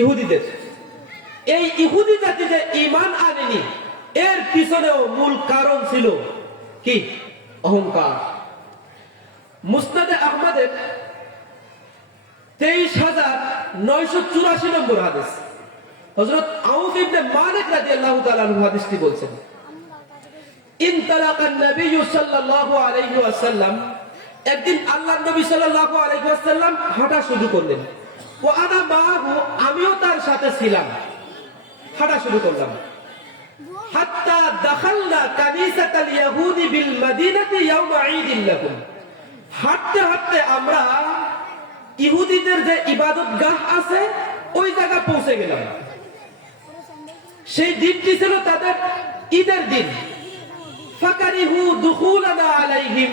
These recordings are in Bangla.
ইহুদিদের। এই ইহুদি জাতি যে ইমান আনেনি, এর পিছনেও মূল কারণ ছিল কি? অহংকার। মুসনাদে আহমদের তেইশ হাজার নয়শো চুরাশি নম্বর হাদিস। হজরত আউফ হাদিসটি বলছেন ইনতালাকা নবী সাল্লাল্লাহু আলাইহি ওয়াসাল্লাম, একদিন আল্লাহর নবী সাল্লাল্লাহু আলাইহি ওয়াসাল্লাম হাঁটা শুরু করলেন। আমিও তার সাথে ছিলাম। হাঁটা শুরু করলাম। হাঁটতে হাঁটতে আমরা ইহুদিদের যে আছে, ওই পৌঁছে গেলাম। সেই দিনটি ছিল তাদের ঈদের দিন। আলাইহিম।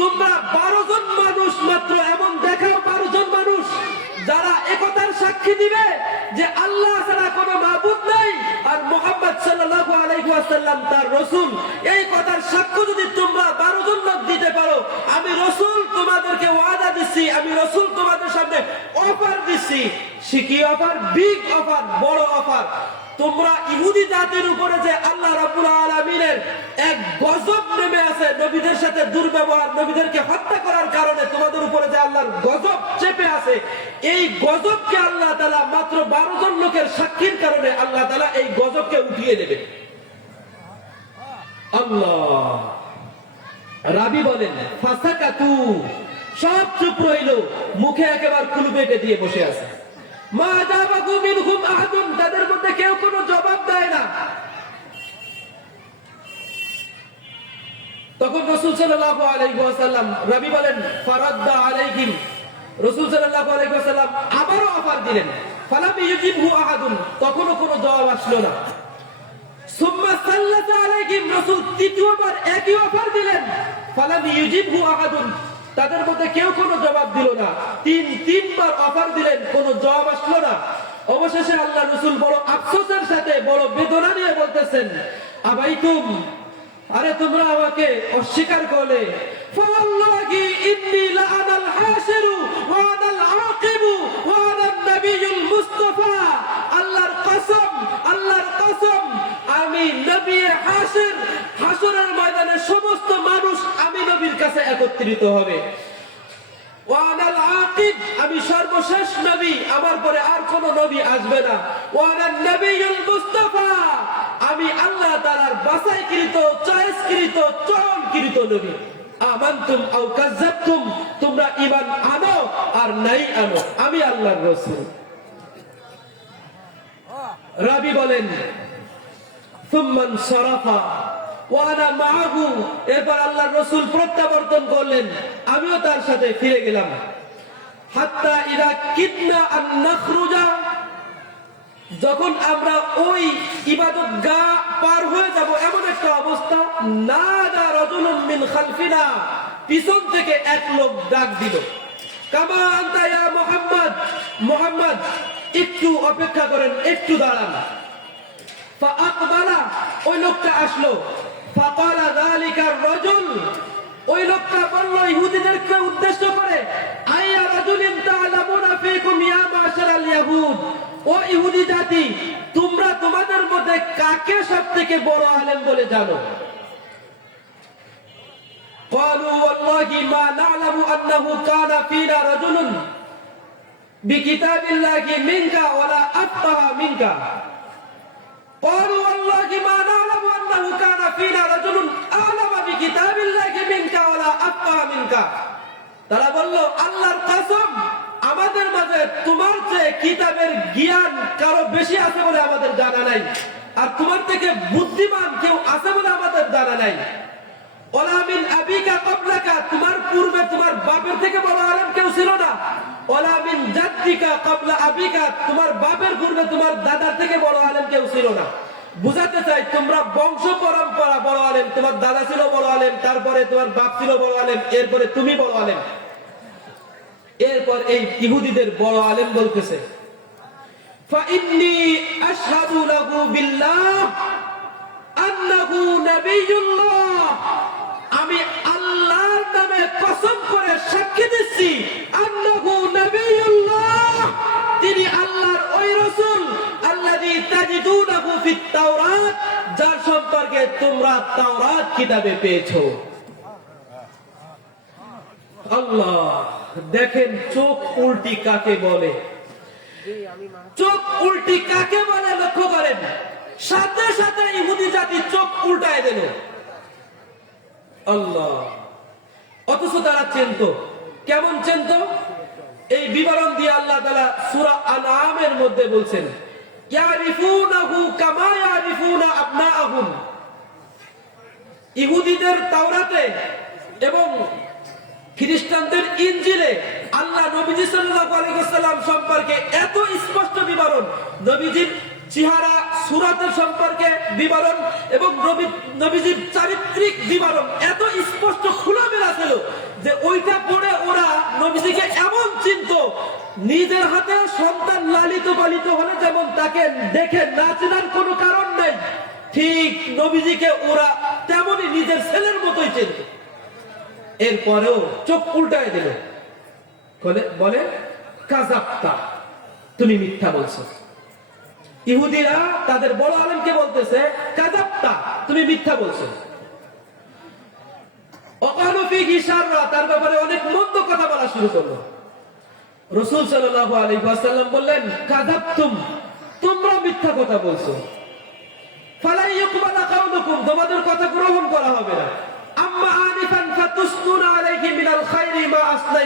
তোমরা 12 জন মানুষ মাত্র, এমন দেখাও 12 জন মানুষ যারা একতার সাক্ষী দিবে যে আল্লাহ ছাড়া কোনো মাহবুদ নাই আর মোহাম্মদ সাল্লাল্লাহু আলাইহি তার রাসূল। এই কথার সাক্ষ্য যদি তোমরা 12 জন লোক দিতে পারো, আমি রাসূল তোমাদেরকে ওয়াদা দিচ্ছি আমি রাসূল তোমাদের সামনে অফার দিচ্ছি সে অফার বিগ অফার বড় অফার তোমরা ইহুদি জাতির উপরে যে আল্লাহ রাব্বুল আলামিনের এক গজব নেমে আছে, নবীদের সাথে দুর্ব্যবহার, নবীদেরকে হত্যা করার কারণে তোমাদের উপরে যে আল্লাহর গজব চেপে আছে, এই গজবকে আল্লাহ তাআলা মাত্র 12 জন লোকের সাক্ষীর কারণে আল্লাহ তাআলা এই গজবকে উঠিয়ে দেবে। আল্লাহ। রাবি বলেন সব চুপ রইল, মুখে দিয়ে বসে আছে। মা জাবাকু মিনহুম আহাদুন তাদের মধ্যে কেউ কোনো জবাব দেয় না। তখন রসুল সাল্লাল্লাহু আলাইহি ওয়াসাল্লাম, রবি বলেন, ফারাদ্দা আলাইহিম। রসুল সাল্লাল্লাহু আলাইহি ওয়াসাল্লাম আবারও অফার দিলেন, ফালাম ইউজিবহু আহাদুন, তখনও কোনো জবাব আসলো না। তাদের মধ্যে কেউ কোনো জবাব দিল না। তিন, তিনবার অফার দিলেন, কোনো জবাব আসলো না। অবশেষে আল্লাহ রসুল বড় আফসোসের সাথে, বড় বেদনা নিয়ে বলতেছেন, আবাইতুম, আরে তোমরা আমাকে অস্বীকার করলে? ইন্নী লাআনাল হাসিরু ওয়া আনাল আকিবু ওয়া আনান নাবিয়ুল মুস্তাফা আল্লাহর কসম আল্লাহর কসম আমি নবী হাসরের ময়দানে সমস্ত মানুষ আমি নবীর কাছে একত্রিত হবে। ওয়ানাল আকিব, আমি সর্বশেষ নবী, আমার পরে আর কোন নবী আসবে না। ওয়ানান নবিয়ুল মুস্তাফা, আমি আল্লাহ তাআলার বাছাইকৃত, চয়েসকৃত চয়নকৃত নবী। আমানতুম আও কাযাবতুম, তোমরা ঈমান আনো আর নাই আনো। আমি আল্লাহর রাসূল। রাবি বলেন সুম্মান সরাফা। ওয়ানা মাহু। এরপর আল্লাহর রসুল প্রত্যাবর্তন করলেন। আমিও তার সাথে ফিরে গেলাম। হাত্তা ইরা কিতনা আন নাখরুজা। যখন আমরা ওই ইবাদত গা পার হয়ে যাব, এমন একটা অবস্থা। না দা রজুলুম মিন খালফিনা। পিছন থেকে এক লোক ডাক দিল, কামা আনতা ইয়া মুহাম্মদ? মুহাম্মদ, একটু অপেক্ষা করেন, একটু দাঁড়ান। ফাআকবালা ওই লোকটা আসলো ফাকালা যালিকা রাজুল ওই লোকটা বলল ইহুদিদেরকে উদ্দেশ্য করে আইয়া রাজুলিন তাআলামুনা ফীকুম ইয়া মাশারাল ইয়াহুদ ও ইহুদি জাতি তোমরা তোমাদের মধ্যে কাকে সবথেকে বড় আলেম বলে জানো قالوا والله ما نعلم أنه كان فينا رجل بكتاب الله منك ولا أفقه منك قالوا والله ما نعلم أنه كان فينا رجل أعلم بكتاب الله منك ولا أفقه منك তারা বলল আল্লাহর কসম আমাদের মাঝে তোমার চেয়ে কিতাবের জ্ঞান কারো বেশি আছে বলে আমাদের জানা নাই আর তোমার থেকে বুদ্ধিমান কেউ আছে বলে আমাদের জানা নাই ওলামিন আবিকা কবলাকা তোমার পূর্বে তোমার বাপের থেকে বড় আলেম কেউ ছিল না ওলা জাতিকা কাবলা আবিকা, তোমার বাপের পূর্বে তোমার দাদার থেকে বড় আলেম কেউ ছিল না। বুঝাতে চাই, তোমরা বংশ পরম্পরা বড় আলেম, তোমার দাদা ছিল বড় আলেম, তারপরে তোমার বাপ ছিল বড় আলেম, এরপরে তুমি বড় আলেম। এরপর এই ইহুদিদের বড় আলেম বলতেছে আমি আল্লাহর নামে কসম করে সাক্ষী দিচ্ছি যার সম্পর্কে তোমরা তাওরাত কিতাবে পেয়েছ। আল্লাহ, দেখেন চোখ উল্টি কাকে বলে? চোখ উল্টি কাকে বলে লক্ষ্য করেন? সাথে সাথে ইহুদি জাতি চোখ উল্টায় দিল। আল্লাহ, অথচ তারা চেনত। কেমন চেনত? এই বিবরণ দিয়ে আল্লাহ তালা সুরা আনামের মধ্যে বলছেন ইহুদিদের তাওরাতে এবং খ্রিস্টানদের আল্লাহ নবীজি সাল্লাল্লাহু আলাইহি ওয়াসাল্লাম সম্পর্কে এত স্পষ্ট বিবরণ, নবীজির চেহারা, সুরাতের সম্পর্কে বিবরণ এবং নবী- নবীজির চারিত্রিক বিবরণ এত স্পষ্ট খোলামেলা ছিল যে ওইটা পড়ে ওরা নবীজিকে এমন চিনত, নিজের হাতে সন্তান লালিত পালিত হলে যেমন তাকে দেখে না চেনার কোনো কারণ নেই, ঠিক নবীজিকে ওরা তেমনই নিজের ছেলের মতোই চিনত। এরপরেও চোখ উল্টায় দিল। বলে কাজাপ্তা, তুমি মিথ্যা বলছো। ইহুদিরা তাদের বড় আলেমকে বলতেছে, কাজাপ্তা, তুমি মিথ্যা বলছো। তার ব্যাপারে অনেক মন্দ কথা বলা শুরু করল। রসুল সাল্লাহ আলী বললেন তোমরা মিথ্যা কথা বলছো। তোমাদের কথা গ্রহণ করা হবে না। আম্মা আনিফান ফাতুসতুনা আলাইহি মিনাল খাইরি মা আসলাই